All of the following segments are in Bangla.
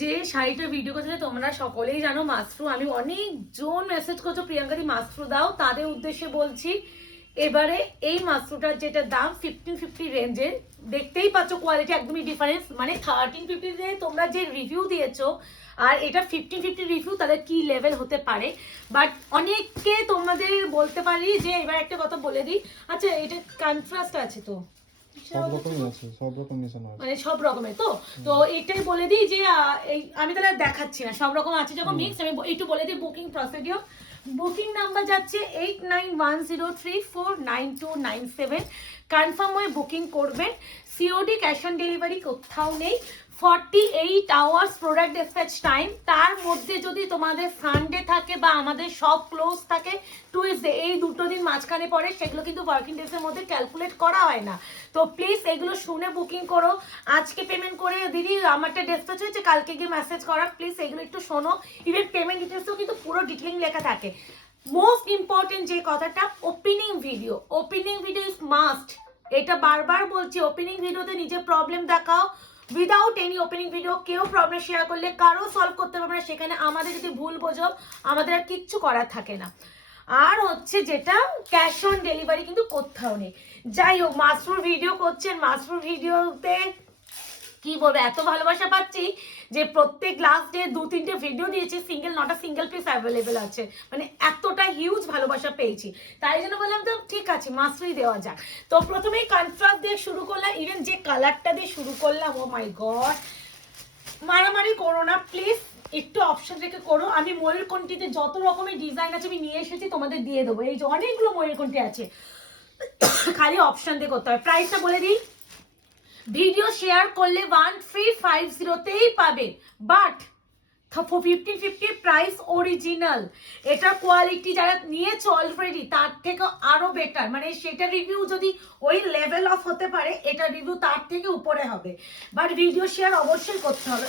যে শাড়িটার ভিডিও করছিলে তোমরা সকলেই জানো মাসরু। আমি অনেকজন মেসেজ করছো প্রিয়াঙ্কাদি মাসরু দাও, তাদের উদ্দেশ্যে বলছি এবারে এই মাসরুটার যেটা দাম 1550 রেঞ্জের, দেখতেই পাচ্ছ কোয়ালিটি একদমই ডিফারেন্স। মানে 1350 তোমরা যে রিভিউ দিয়েছো আর এটা 1550 রিভিউ, তাদের কি লেভেল হতে পারে। বাট অনেককে তোমাদের বলতে পারি যে এবার একটা কথা বলে দিই, আচ্ছা এটা কন্ট্রাস্ট আছে তো সব রকমই আছে, সব রকম মিশানো আছে, মানে সব রকমের তো এটাই বলে দিই যে এই আমি তাহলে দেখাচ্ছি না, সব রকম আছে যখন মিক্স। আমি একটু বলে দিই বুকিং প্রসিডিওর। বুকিং নাম্বার যাচ্ছে 8910349297। কনফার্ম হয়ে বুকিং করবেন। সিওডি ক্যাশ অন ডেলিভারি কোথাও নেই। 48 আওয়ার্স প্রোডাক্ট ডিসপ্যাচ টাইম। তার মধ্যে যদি তোমাদের সানডে থাকে বা আমাদের সব ক্লোজ থাকে টুইসডে, এই দুটো দিন মাঝখানে পড়ে, সেগুলো কিন্তু ওয়ার্কিং ডেজের মধ্যে ক্যালকুলেট করা হয় না। তো প্লিজ এগুলো শুনে বুকিং করো। আজকে পেমেন্ট করে দিদি আমারটা ডিসপ্যাচ হয়েছে, কালকে গিয়ে মেসেজ করা, প্লিজ এগুলো একটু শোনো। ইভেন পেমেন্ট ডিটেলসও কিন্তু পুরো ডিটেলিং লেখা থাকে। মোস্ট ইম্পর্টেন্ট যে কথাটা, opening video. Opening video is must. এটা বারবার বলছি, ওপেনিং ভিডিওতে নিজের প্রবলেম দেখাও। উইদাউট এনি ওপেনিং ভিডিও কেউ প্রবলেম শেয়ার করলে কারো সলভ করতে পারবে না। সেখানে আমাদের যদি ভুল বোঝো, আমাদের আর কিচ্ছু করার থাকে না। আর হচ্ছে যেটা ক্যাশ অন ডেলিভারি কিন্তু কোথাও নেই। যাই হোক, মাসরুর ভিডিও করছেন, মাসরুর ভিডিওতে কি বলবো, এত ভালোবাসা পাচ্ছি যে প্রত্যেক লাস্ট ডে 2-3টে ভিডিও দিয়েছি, not a single piece available আছে। মানে এতটা হিউজ ভালোবাসা পেয়েছি, তাই জন্য বললাম তো ঠিক আছে মাসরুই দেওয়া যাক। তো প্রথমেই কন্ট্রাস্ট দিয়ে শুরু করলাম, ইভেন যে কালারটা দিয়ে শুরু করলাম, ও মাই গড। মারামারি করো না প্লিজ, একটু অপশন রেখে করো। আমি ময়ূরকণ্ঠীতে যত রকমের ডিজাইন আছে আমি নিয়ে এসেছি, তোমাদের দিয়ে দেবো। এই যে অনেকগুলো ময়ূরকণ্ঠী আছে, খালি অপশন দিয়ে করতে হবে। প্রাইসটা বলে দিই, ভিডিও শেয়ার করলে 1350তেই পাবে, বাট 1550 প্রাইস অরিজিনাল। এটা কোয়ালিটি যারা নিয়েছো অলরেডি তার থেকে আরো বেটার, মানে সেটা রিভিউ যদি ওই লেভেল অফ হতে পারে, এটা রিভিউ তার থেকে উপরে হবে। বাট ভিডিও শেয়ার অবশ্যই করতে হবে।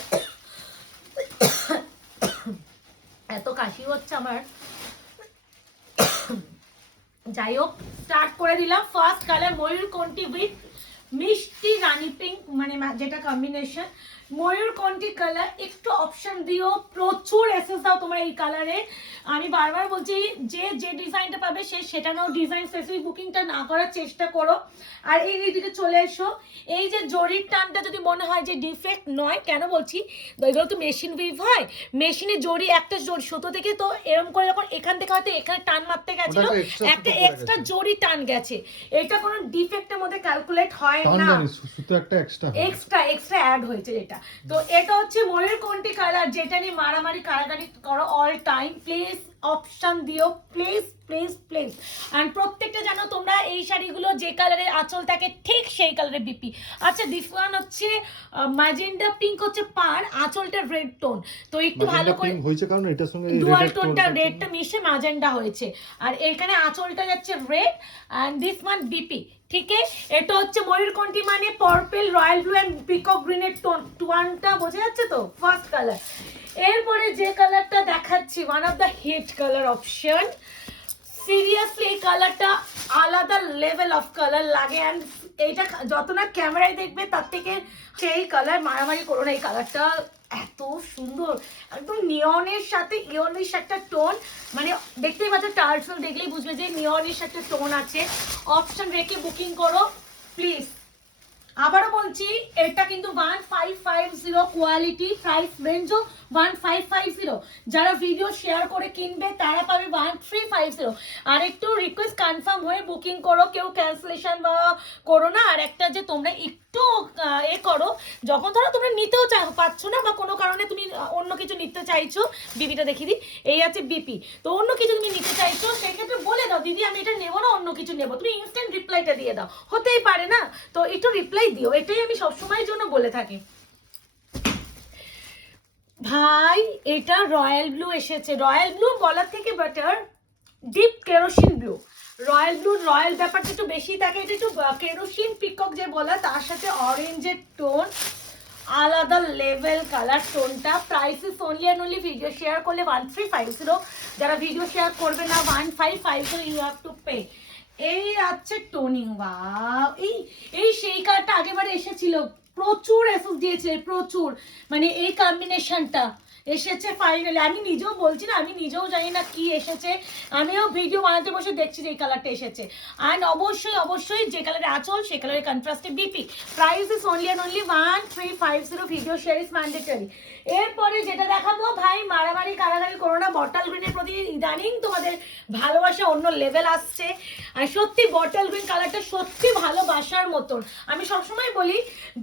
এত কাশি হচ্ছে আমার, যাই হোক স্টার্ট করে দিলাম। ফার্স্ট কালার ময়ূরকণ্ঠী উইথ মিষ্টি রানী পিঙ্ক, মানে যেটা কম্বিনেশন। ময়ূরকণ্ঠী কালার, একটু অপশন দিও, প্রচুর এসেস দাও তোমার এই কালারে। আমি বারবার বলছি যে ডিজাইনটা পাবে সে সেটা নাও, ডিজাইন স্পেসিফিক বুকিংটা না করার চেষ্টা করো। আর এই দিকে চলে এসো। এই যে জরির টানটা যদি মনে হয় যে ডিফেক্ট নয়, কেন বলছি, এগুলো তো মেশিন উইভ হয়, মেশিনে জরি একটা জরি সুতো থেকে তো এরকম করে যখন এখান থেকে হয়তো এখানে টান মারতে গেছিল, একটা এক্সট্রা জরি টান গেছে। এটা কোনো ডিফেক্টের মধ্যে ক্যালকুলেট হয় না, সুতো একটা এক্সট্রা অ্যাড হয়েছে এটা। তো এটা হচ্ছে ময়ূরকণ্ঠী কালার, যেটা নিয়ে মারামারি কারাগারি করো অল টাইম। প্লিজ অপশন দিও, প্লিজ প্লিজ প্লিজ। অ্যান্ড প্রত্যেকটা জানো তোমরা এই শাড়িগুলো যে কালারের আঁচল থাকে ঠিক সেই কালারের বিপি। আচ্ছা দিস ওয়ান হচ্ছে ম্যাজেন্ডা পিঙ্ক, হচ্ছে পার, আঁচলটা রেড টোন। তো একটু ভালো করে হয়েছে কারণ এটার সঙ্গে ডুয়াল টোনটা রেডটা মিশে ম্যাজেন্ডা হয়েছে, আর এখানে আঁচলটা যাচ্ছে red. And this one BP, ঠিক আছে। এটা হচ্ছে ময়ূরকণ্ঠী মানে purple, royal blue and peacock গ্রিনের টোনটা বোঝা যাচ্ছে তো, ফার্স্ট কালার। এরপরে যে কালারটা দেখাচ্ছি, one of the hit colour option. Seriously এই কালারটা আলাদা লেভেল অফ কালার লাগে। অ্যান্ড এইটা যত না ক্যামেরায় দেখবে তার থেকে সেই কালার, মারামারি করো না, এই কালারটা এত সুন্দর, একদম নিয়নের সাথে ইয়নিশ একটা টোন। মানে দেখতেই পাচ্ছ, টার্সেল দেখলেই বুঝবে যে নিয়নিশ একটা টোন আছে। অপশন রেখে বুকিং করো প্লিজ। আবারও বলছি, এটা কিন্তু 1550 কোয়ালিটি, প্রাইস রেঞ্জও 1550। যারা ভিডিও শেয়ার করে কিনবে তারা পাবে 1350। আর একটু রিকোয়েস্ট, কনফার্ম হয়ে বুকিং করো, কেউ ক্যান্সেলেশন বা করো না। আর একটা যে তোমরা একটু এ করো, যখন ধরো তোমরা নিতেও পাচ্ছ না বা কোনো কারণে তুমি অন্য কিছু নিতে চাইছো, বিপিটা দেখিয়ে দিই, এই আছে বিপি, তো অন্য কিছু তুমি নিতে চাইছো, সেক্ষেত্রে বলে দাও দিদি আমি এটা নেবো না, অন্য কিছু নেবো। তুমি ইনস্ট্যান্ট রিপ্লাইটা দিয়ে দাও, হতেই পারে না, তো একটু রিপ্লাই দিও, এটাই আমি সবসময়ের জন্য বলে থাকি। ভাই এটা রয়্যাল ব্লু এসেছে, রয়্যাল ব্লু বলার থেকে better deep kerosene blue. Royal blue, royal ব্যাপারটা একটু বেশি থাকে, এটা একটু কেরোসিন পিকক যে বলা, তার সাথে অরেঞ্জের টোন, আলাদা লেভেল কালার টোনটা। Price is only and only, video share করলে 1350। যারা ভিডিও শেয়ার করবে না 1550 ইউ হ্যাভ টু পে। এই আছে টোনিং, ওয়াও, এই সেই কালারটা আগেবারে এসেছিল, প্রচুর এসএস দিয়েছে, প্রচুর, মানে এই কম্বিনেশনটা এসেছে ফাইনালি। আমি নিজেও বলছি না, আমি নিজেও জানি না কি এসেছে, আমিও ভিডিও বানাতে বসে দেখছি যে এই কালারটা এসেছে। অ্যান্ড অবশ্যই অবশ্যই যে কালারে আঁচল সে কালারের কন্ট্রাস্টে BP. Price is only and only 1350, video share is mandatory. এরপরে যেটা দেখাবো ভাই, মারামারি কারাগারি করোনা, বটল গ্রিনের প্রতি ইদানিং তোমাদের ভালোবাসা অন্য লেভেল আসছে। আর সত্যি বটল গ্রিন কালারটা সত্যি ভালোবাসার মতন। আমি সবসময় বলি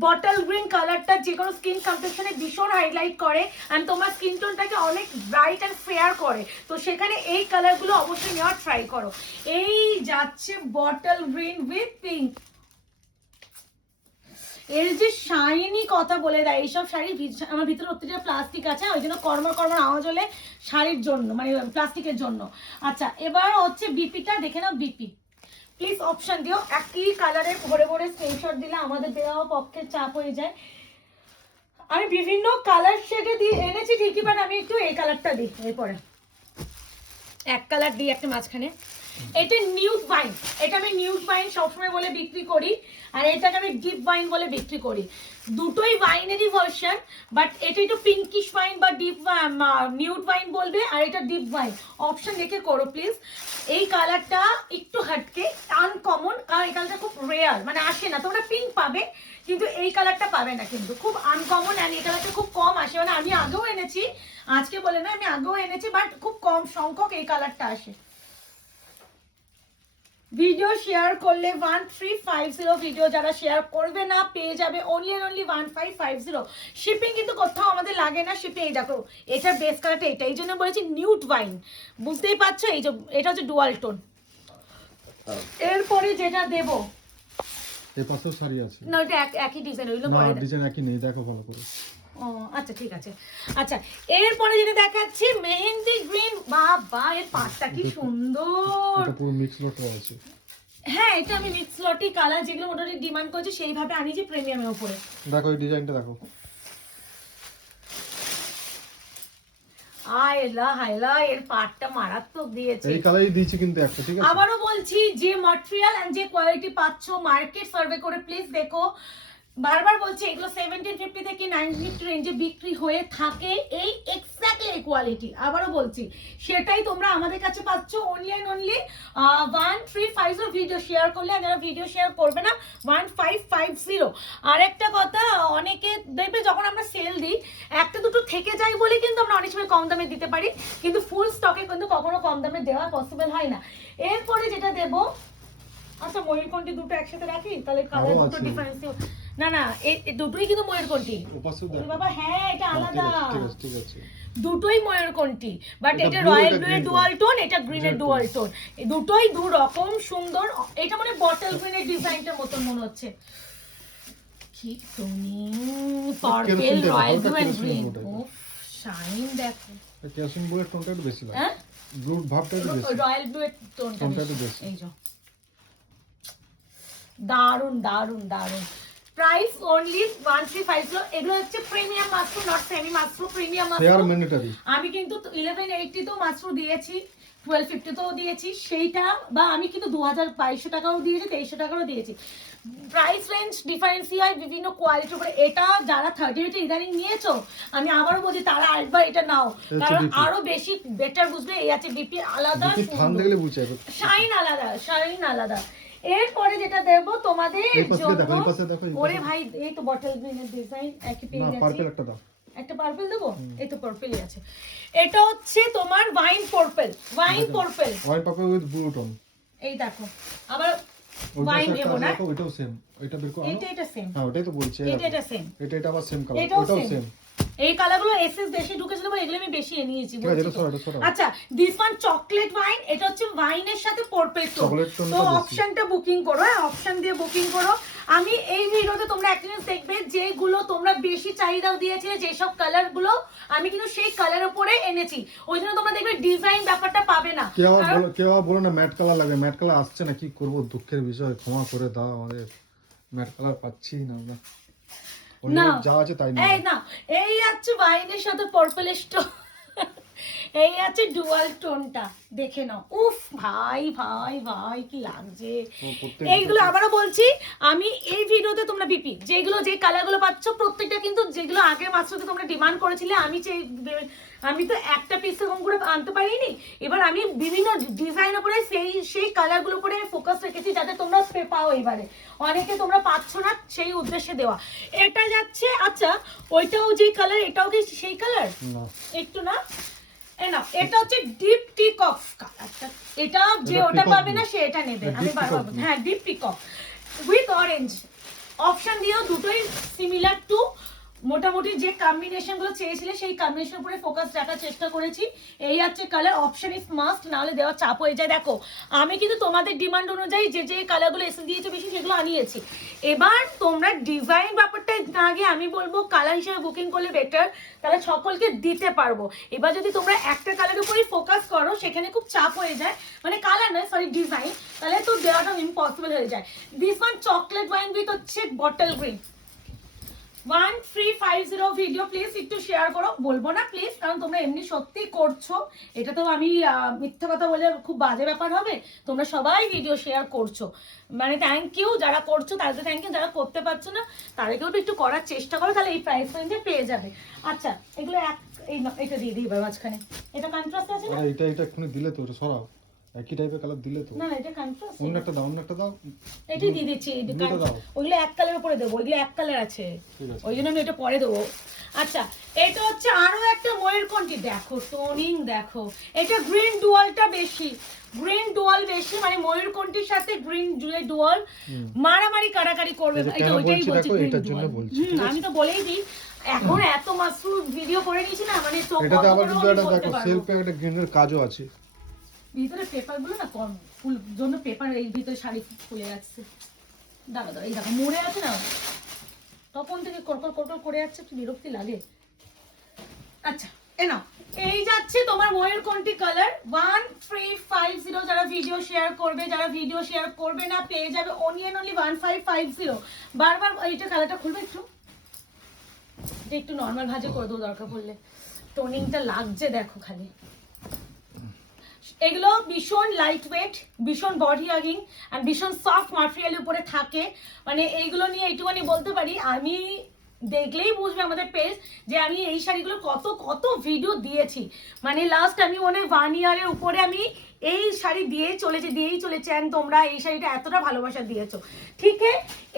বটল গ্রিন কালারটা যে কোনো স্কিন কমপ্লেকশনে ভীষণ হাইলাইট করে অ্যান্ড তোমার স্কিন টোনটাকে অনেক ব্রাইট অ্যান্ড ফেয়ার করে। তো সেখানে এই কালারগুলো অবশ্যই নেওয়ার ট্রাই করো। এই যাচ্ছে বটল গ্রিন উইথ পিঙ্ক। এর যে শাইনি কথা বলে দেয়, এইসব শাড়ি আমার ভিতরে প্রত্যেকটা প্লাস্টিক আছে, ওই জন্য কর্মর কর্মর আওয়াজ হলে শাড়ির জন্য, মানে প্লাস্টিকের জন্য। আচ্ছা, এবার হচ্ছে বিপিটা দেখে নাও। বিপি প্লিজ অপশন দিও, একই কালারে ভরে ভরে স্ক্রিনশট দিলে আমাদের দেওয়া পক্ষে চাপ হয়ে যায়। আমি বিভিন্ন কালার শেডে দিয়ে এনেছি ঠিকই, বাট আমি একটু এই কালারটা দিই। এরপরে এক কালার দিই একটা মাঝখানে। এটা নিউড ওয়াইন, এটা আমি নিউড ওয়াইন সবসময় বলে বিক্রি করি, আর এটাকে আমি ডিপ ওয়াইন বলে বিক্রি করি। দুটোই ওয়াইনেরই ভার্সন, বাট এটা একটু পিঙ্কিশ ওয়াইন বা ডিপ নিউড ওয়াইন বলবে, আর এটা ডিপ ওয়াইন। অপশন দেখে করো প্লিজ। এই কালারটা একটু হাটকে আনকমন, কারণ এই কালারটা খুব রেয়ার, মানে আসে না। তোমরা পিঙ্ক পাবে কিন্তু এই কালারটা পাবে না, কিন্তু খুব আনকমন। অ্যান্ড এই কালারটা খুব কম আসে, মানে আমি আগেও এনেছি, আজকে বলে না, আমি আগেও এনেছি, বাট খুব কম সংখ্যক এই কালারটা আসে। ভিডিও শেয়ার করলে 1350, ভিডিও যারা শেয়ার করবে না পেয়ে যাবে অনলি এন্ড অনলি 1550। শিপিং কিন্তু কোথাও আমাদের লাগে না শিপিং। এই দেখো এটার বেস কালারটা এটা, এই জন্য বলেছি নিউড ওয়াইন, বুঝতেই পারছো। এই যে এটা হচ্ছে ডুয়াল টোন। এরপরে যেটা দেবো, এই পাশেও শাড়ি আছে না ওটা একই ডিজাইন, ওইগুলো না, পরে ডিজাইন একই নেই, দেখো ভালো করে। ও আচ্ছা ঠিক আছে। আচ্ছা, এরপরে যেটা দেখাচ্ছি মেহেন্দি গ্রিন। বাবা এর পাটটা কি সুন্দর। এটা পুরো মিক্স লট আছে। হ্যাঁ, এটা আমি মিক্স লটি কালার যেগুলো মোটামুটি ডিমান্ড করছি সেইভাবে আনিছি প্রিমিয়ামের উপরে। দেখো এই ডিজাইনটা দেখো। আয়লা হায়লা, এর পাটটা মারাত্মক দিয়েছে। এই কালারই দিয়েছি কিন্তু একটা, ঠিক আছে। আবারও বলছি, যে ম্যাটেরিয়াল এন্ড যে কোয়ালিটি পাচ্ছ মার্কেট সার্ভে করে প্লিজ দেখো। বারবার বলছি এগুলো 1750 থেকে 950 রেঞ্জে বিক্রি হয়ে থাকে, এই এক্স্যাক্টলি এই কোয়ালিটি। আবারও বলছি সেটাই তোমরা আমাদের কাছে পাচ্ছ only and only 1350। Video share করলে, আর যারা ভিডিও শেয়ার করবে না 1550। আর একটা কথা, অনেকে দেখবে যখন আমরা সেল দিই একটা দুটো থেকে যায় বলে কিন্তু আমরা অনেক সময় কম দামে দিতে পারি, কিন্তু ফুল স্টকে কিন্তু কখনো কম দামে দেওয়া পসিবল হয় না। এরপরে যেটা দেবো, আচ্ছা ময়ূরকণ্ঠী দুটো একসাথে রাখি তাহলে কালার দুটো ডিফারেন্স। না না, এই দুটোই কিন্তু ময়ূরকণ্ঠী বাবা। হ্যাঁ এটা আলাদা, ঠিক আছে। দুটোই ময়ূরকণ্ঠী, বাট এটা রয়্যাল ব্লু এর ডুয়াল টোন, এটা গ্রিন এর ডুয়াল টোন। এই দুটোই দু রকম সুন্দর। এটা মানে বটল গ্রিন এর ডিজাইনটার মতন মনে হচ্ছে। কি তুমি purple royal blue and green, ও শাইন দেখো। ক্যাশিং ব্লুর টোনটা একটু বেশি লাগে, হ্যাঁ ব্লু ভাবটা একটু বেশি, রয়্যাল ব্লু এর টোনটা একটু বেশি। এই যে দারুন দারুন দারুন। Price only 1350। এগুলো হচ্ছে premium mushroom, not semi mushroom, premium share mushroom. Mandatory. আমি কিন্তু 1180 তো মাশরুম দিয়েছি, 1250 তো দিয়েছি সেইটা, বা আমি কিন্তু 2200 টাকাও দিয়েছি, 2300 টাকাও দিয়েছি। প্রাইস রেঞ্জ ডিফারেন্সি হয় বিভিন্ন কোয়ালিটির উপরে। এটা যারা 30 ইদানিং নিয়েছো, আমি আবারও বলছি তারা একবার এটা নাও, কারণ আরো বেশি বেটার বুঝবে। এই আছে বিপি আলাদা, শাইন আলাদা, শাইন আলাদা। এরপরে যেটা দেবো তোমাদের জন্য, ওরে ভাই এই তো বটল গ্রিনের ডিজাইন একই পেয়ে গেছি। পার্পল একটা দাও, একটা পার্পল দেবো, এই তো পার্পলই আছে। এটা হচ্ছে তোমার wine purple, wine purple, wine purple with blue tone. এই দেখো আবার ওয়াইন দেবো না, ওইটাও সেম, ওইটা বের করো। এটা সেম, হ্যাঁ ওটাই তো বলছি, এটা সেম, এটা আবার সেম কালার, এটাও ওটাও সেম। সেম। এই কালারগুলো এসএস দেশে ঢুকেছিল বলে এগুলো আমি বেশি নিয়েছি বলছি তো। এটা ছোট। আচ্ছা, দিস ওয়ান চকলেট ওয়াইন, এটা হচ্ছে ওয়াইনের সাথে পার্পল টোন। তো অপশনটা বুকিং করো, হ্যাঁ অপশন দিয়ে বুকিং করো। আমি এই ভিডিওতে তোমরা একটা জিনিস দেখবে, যেগুলো তোমরা বেশি চাহিদা দিয়েছিলে যেসব কালারগুলো, আমি কিন্তু সেই কালার উপরে এনেছি, ওই জন্য তোমরা দেখবে ডিজাইন ব্যাপারটা পাবে না। কেউ বলো না ম্যাট কালার লাগে, ম্যাট কালার আসছে না, কি করব, দুঃখের বিষয়, ক্ষমা করে দাও আমাদের, ম্যাট কালার পাচ্ছি না আমরা। না যা আছে তাই না, এই না, এই আছে ওয়াইনের সাথে পার্পল স্টোন, এই আছে ডুয়াল টোনটা, দেখে নাও। উফ ভাই ভাই ভাই কি লাগছে এইগুলো। আবারও বলছি, আমি এই ভিডিওতে তোমরা বিপি যেগুলো যে কালারগুলো পাচ্ছ প্রত্যেকটা কিন্তু যেগুলো আগের মাসে তোমরা ডিমান্ড করেছিলে, আমি তো একটা পিস কম করে আনতে পারিনি। এবার আমি বিভিন্ন ডিজাইন উপরে সেই কালারগুলো উপরে ফোকাস রেখেছি যাতে তোমরা পাও। এবারে অনেকে তোমরা পাচ্ছ না, সেই উদ্দেশ্যে দেওয়া। এটা যাচ্ছে, আচ্ছা ওইটাও যে কালার, এটাও কি সেই কালার? একটু না, না এটা হচ্ছে ডিপ পিকক কালারটা। এটা যে ওটা পাবে না সে এটা নেবে, আমি বারবার বলছি। হ্যাঁ, deep peacock with orange option দিয়েও দুটোই সিমিলার টু মোটামুটি যে কম্বিনেশন গুলো চেয়েছিলে সেই কম্বিনেশন উপরে ফোকাস রাখার চেষ্টা করেছি। এই হচ্ছে কালার, অপশন ইজ মাস্ট, না হলে দেওয়া চাপ হয়ে যায়। দেখো আমি কিন্তু তোমাদের ডিমান্ড অনুযায়ী যে যে কালারগুলো এসে দিয়েছে বেশি সেগুলো আনিয়েছি। এবার তোমরা ডিজাইন ব্যাপারটা না গিয়ে আমি বলবো কালার হিসেবে বুকিং করলে বেটার, তাহলে সকলকে দিতে পারবো। এবার যদি তোমরা একটা কালারের উপরেই ফোকাস করো সেখানে খুব চাপ হয়ে যায়, মানে কালার নয় সরি ডিজাইন, তাহলে তো দেওয়াটা ইম্পসিবল হয়ে যায়। This one chocolate wine with হচ্ছে বটল গ্রিন 1350 ভিডিও প্লিজ একটু শেয়ার করো। বলবো না প্লিজ, কারণ তোমরা এমনি সত্যি করছো, এটা তো আমি মিথ্যা কথা বলে খুব বাজে ব্যাপার হবে। তোমরা সবাই ভিডিও শেয়ার করছো, মানে থ্যাংক ইউ যারা করছো, তাদের থ্যাংক ইউ। যারা করতে পারছো না তাদেরকেও একটু করার চেষ্টা করো, তাহলে এই প্রাইস রেঞ্জে পেয়ে যাবে। আচ্ছা এগুলো এটা দিয়ে দিই এবার মাঝখানে, এটা কন্ট্রাস্ট আছে না? এটা এক্ষুনি দিলে তো, এটা সরাও, একই টাইপের কালার দিলে তো। না এটা কন্ট্রাস্ট, অন্য একটা দাও, অন্য একটা দাও। এটাই দিয়ে দিচ্ছি। ওইগুলো এক কালার উপরে দেবো, ওইগুলো এক কালার আছে, ওই জন্য আমি এটা পরে দেবো। আচ্ছা এটা হচ্ছে আরো একটা ময়ূরকণ্ঠী, দেখো টোনিং দেখো, এটা গ্রিন ডুয়ালটা বেশি, গ্রিন ডুয়াল বেশি, মানে ময়ূরকণ্ঠীর সাথে গ্রিন ডুয়াল মারামারি কারাকারি করবে। এটা ওইটাই বলছি, এটার জন্য বলছি। আমি তো বলেই দিই, এখন এত মাসরু ভিডিও করে নিয়েছি না, মানে তো এটাতে আবার কিন্তু একটা দেখো সেলফে একটা গ্রিনের কাজও আছে। ভিতরে পেপার গুলো না কম, ফুল জন্য পেপার এই ভিতরে শাড়ি খুলে যাচ্ছে। দাঁড়া দাঁড়া, এই দেখো মরে আছে না, তখন থেকে কড়কড় কড়কড় করে যাচ্ছে, একটু বিরক্তি লাগে। আচ্ছা এ নাও, এই যাচ্ছে তোমার ময়ূরকণ্ঠী কালার 1350। যারা ভিডিও শেয়ার করবে, যারা ভিডিও শেয়ার করবে না পেয়ে যাবে অনিয়ন অনলি 1550। বারবার এইটা কালারটা খুলবে একটু, যে একটু নর্মাল ভাজে করে দেবো দরকার পড়লে, টোনিংটা লাগছে দেখো খালি। এগুলো ভীষণ লাইট ওয়েট, ভীষণ বডি হাগিং আর ভীষণ সফট ম্যাটেরিয়ালের উপরে থাকে। মানে এইগুলো নিয়ে এইটুখানি বলতে পারি, আমি দেখলেই বুঝবে আমাদের পেজ যে আমি এই শাড়িগুলো কত কত ভিডিও দিয়েছি। মানে লাস্ট আমি মনে হয় 1 ইয়ারের উপরে আমি এই শাড়ি দিয়েই চলেছি। অ্যান্ড তোমরা এই শাড়িটা এতটা ভালোবাসা দিয়েছো, ঠিক আছে।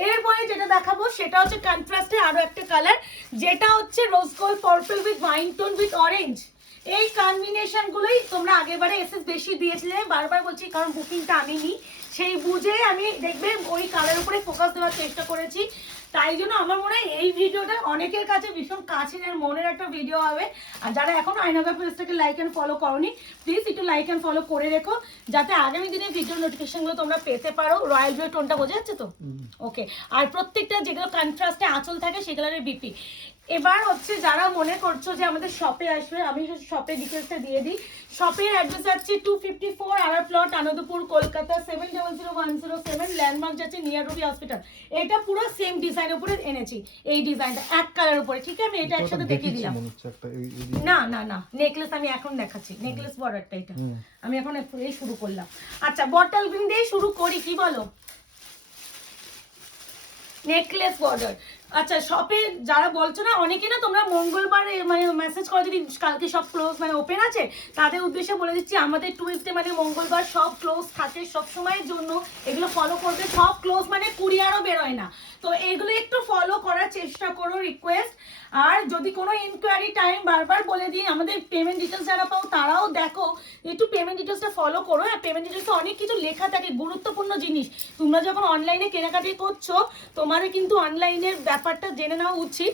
এরপরে যেটা দেখাবো সেটা হচ্ছে কন্ট্রাস্টে আরো একটা কালার, যেটা হচ্ছে rose gold purple with wine tone with orange. এই কম্বিনেশন গুলোই তোমরা আগেরবারে এসএস বেশি দিয়েছিলে, বারবার বলছি কারণ বুকিংটা আমি নিই, সেই বুঝে আমি দেখবে ওই কালার উপরে ফোকাস দেওয়ার চেষ্টা করেছি। তাই জন্য আমার মনে হয় এই ভিডিওটা অনেকের কাছে ভীষণ কাছের আর মনের একটা ভিডিও হবে। আর যারা এখনো আয়নাঘর পেজটাকে লাইক অ্যান্ড ফলো করোনি প্লিজ একটু লাইক অ্যান্ড ফলো করে রেখো, যাতে আগামী দিনে ভিডিও নোটিফিকেশনগুলো তোমরা পেতে পারো। রয়্যাল ব্লু টোনটা বোঝা যাচ্ছে তো? ওকে। আর প্রত্যেকটা যেগুলো কন্ট্রাস্টে আঁচল থাকে সেগুলোর বিপি। এবার হচ্ছে যারা মনে করছো যে আমাদের শপে আসবে, আমি শপের ডিটেলসটা দিয়ে দিই। শপের অ্যাড্রেস আছে 254 আরার প্লট, আনন্দপুর, কলকাতা 700107। ল্যান্ডমার্ক যাচ্ছে নিয়ার রবি হসপিটাল। এটা পুরো সেম ডিজাইনের উপরে এনেছি, এই ডিজাইনটা এক কালার উপরে, ঠিক আছে। আমি এটা একসাথে দেখিয়ে দিলাম। না না না, নেকলেস আমি এখন দেখাচ্ছি, নেকলেস বর্ডারটা এটা আমি এখন এই শুরু করলাম। আচ্ছা বটল গ্রিন দিয়ে শুরু করি, কি বলো? Necklace border. আচ্ছা শপে যারা বলছো না, অনেকে না তোমরা মঙ্গলবারে মানে মেসেজ করো যদি কালকে সব ক্লোজ মানে ওপেন আছে, তাদের উদ্দেশ্যে বলে দিচ্ছি আমাদের টুইসডে মানে মঙ্গলবার সব ক্লোজ থাকে সব সময়ের জন্য। এগুলো ফলো করবে, সব ক্লোজ মানে কুরিয়ারও বেরোয় না, তো এগুলো একটু ফলো করার চেষ্টা করো, রিকোয়েস্ট। আর যদি কোনো ইনকোয়ারি টাইম বারবার বলে দিই, আমাদের পেমেন্ট ডিটেলস যারা পাও তারাও দেখো একটু পেমেন্ট ডিটেলসটা ফলো করো। হ্যাঁ পেমেন্ট ডিটেলসে অনেক কিছু লেখা থাকে, গুরুত্বপূর্ণ জিনিস। তোমরা যখন অনলাইনে কেনাকাটি করছো তোমাদের কিন্তু অনলাইনের ব্যাপারটা জেনে নেওয়া উচিত।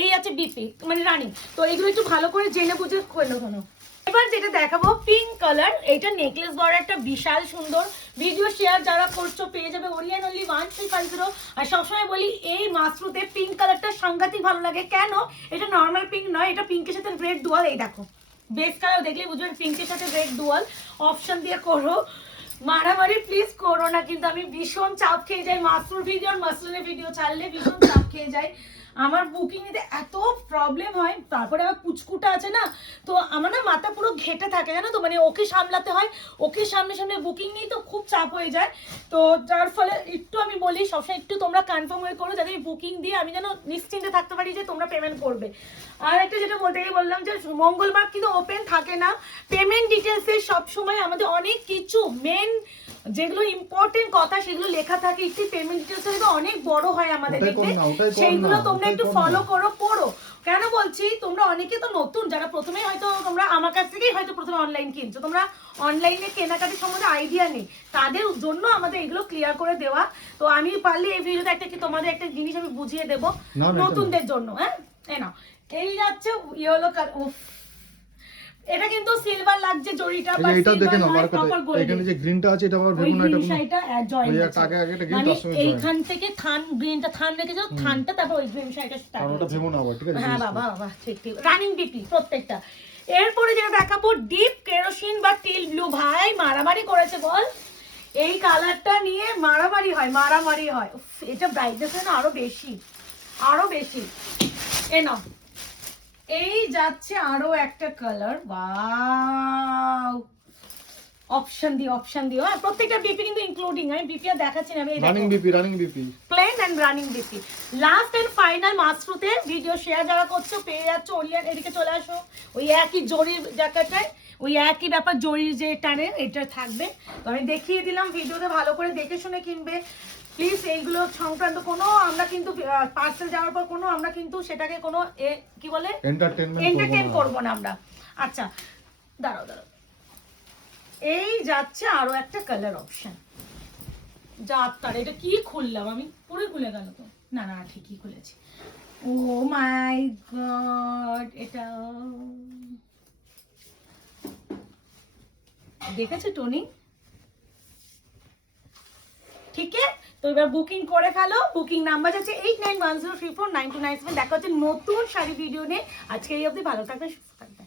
এই আছে বিপি মানে রানী, তো এগুলো একটু ভালো করে জেনে বুঝে করলো কোনো। এবার যেটা দেখাবো পিঙ্ক কালার, এটা নেকলেস বর্ডারটা বিশাল সুন্দর। ভিডিও শেয়ার যারা করছো পেয়ে যাবে ওরিয়ান অনলি 1350। আর সবসময় বলি এই মাসরুতে পিঙ্ক কালারটা সাংঘাতিক ভালো লাগে। কেন? এটা নর্মাল পিঙ্ক নয়, এটা পিঙ্কের সাথে রেড ডুয়াল। এই দেখো বেস কালার দেখলেই বুঝবেন পিঙ্কের সাথে রেড ডুয়াল অপশন দিয়ে করো। মারামারি প্লিজ করো না, কিন্তু আমি ভীষণ চাপ খেয়ে যাই মাসরুর ভিডিও আর মাসরুনের ভিডিও ছাড়লে ভীষণ চাপ খেয়ে যাই। আমার বুকিং নিতে এত প্রবলেম হয়, তারপরে আমার পুচকুটা আছে না, তো আমার না মাথা পুরো ঘেটে থাকে জানো তো, মানে ওকে সামলাতে হয়, ওকে সামনে সামনে বুকিং নিয়ে তো খুব চাপ হয়ে যায়। তো যার ফলে একটু আমি বলি সবসময় একটু তোমরা কনফার্ম হয়ে করো, যাতে আমি বুকিং দিয়ে আমি যেন নিশ্চিন্তে থাকতে পারি যে তোমরা পেমেন্ট করবে। আর একটা যেটা বলতে গিয়ে বললাম যে মঙ্গলবার কিন্তু ওপেন থাকে না, পেমেন্ট ডিটেলসে সবসময় আমাদের অনেক কিছু মেন যেগুলো ইম্পর্টেন্ট কথা সেগুলো লেখা থাকে, একটু পেমেন্ট ডিটেলস অনেক বড় হয় আমাদের, দেখবে সেইগুলো তোমরা একটু ফলো করো, পড়ো। কেন বলছি, তোমরা অনেকে তো নতুন, যারা প্রথমে হয়তো তোমরা আমার কাছ থেকেই হয়তো প্রথমে অনলাইন কিনছো, তোমরা অনলাইনে কেনাকাটির সম্বন্ধে আইডিয়া নেই, তাদের জন্য আমাদের এগুলো ক্লিয়ার করে দেওয়া। তো আমি পারলে এই ভিডিওতে একটা কি তোমাদের একটা জিনিস আমি বুঝিয়ে দেবো নতুনদের জন্য। হ্যাঁ, এই নাও, এই যাচ্ছে ইয়েলো কালার, উফ এটা কিন্তু সিলভার লাগছে জড়িটা, বাট এটা দেখে নাও বার কথা, এখানে যে গ্রিনটা আছে এটা আবার ভেবো না, এটা জয়েন্ট আছে, আগে আগে এটা গ্রিন মানে তার সঙ্গে জয়েন্ট, এইখান থেকে থান গ্রিনটা থান রেখে যাও, থানটা তারপর ওই গ্রিন শাড়িটা স্টার্ট, ওটা ভেবো না আবার, ঠিক আছে? হ্যাঁ বাবা বাবা, ঠিক ঠিক, রানিং বিপি প্রত্যেকটা। এরপরে যেটা দেখাবো ডিপ কেরোসিন বা টিল ব্লু, ভাই মারামারি করেছে বল, এই কালারটা নিয়ে মারামারি হয়, মারামারি হয়। উফ, এটা ব্রাইটনেস না আরো বেশি, আরো বেশি। এ নাও, এই যাচ্ছে আরো একটা কালার, ওয়াও, অপশন দিও, হ্যাঁ প্রত্যেকটা বিপি কিন্তু ইনক্লুডিং, আমি বিপি আর দেখাচ্ছি না, আমি running BP plain and running BP. Last and final মাসরুতে ভিডিও শেয়ার যারা করছো পেয়ে যাচ্ছ, ওলিয়ান এদিকে চলে আসো, ওই একই জরির জায়গাটায় ওই একই ব্যাপার, জরির যে টানে এটা থাকবে। তো আমি দেখিয়ে দিলাম, ভিডিওতে ভালো করে দেখে শুনে কিনবে প্লিজ। এইগুলো সংক্রান্ত কোনো আমরা কিন্তু পার্সেল যাওয়ার পর কোনো আমরা কিন্তু সেটাকে কোনো কি বলে এন্টারটেইন করবো না আমরা। আচ্ছা দাঁড়াও, এই যাচ্ছে আরো একটা কালার অপশন, যাত্রার এটা কি খুললাম আমি, পুরো খুলে গেল তো, না না ঠিকই খুলেছি, ও মাই গড, এটা দেখেছো টনি, ঠিক আছে? তো এবার বুকিং করে ফেলো, বুকিং নাম্বার আছে 8910349297। দেখা হচ্ছে নতুন শাড়ি ভিডিও নিয়ে, আজকে এই অবধি, ভালো থাকবে, সুস্থ থাকবে।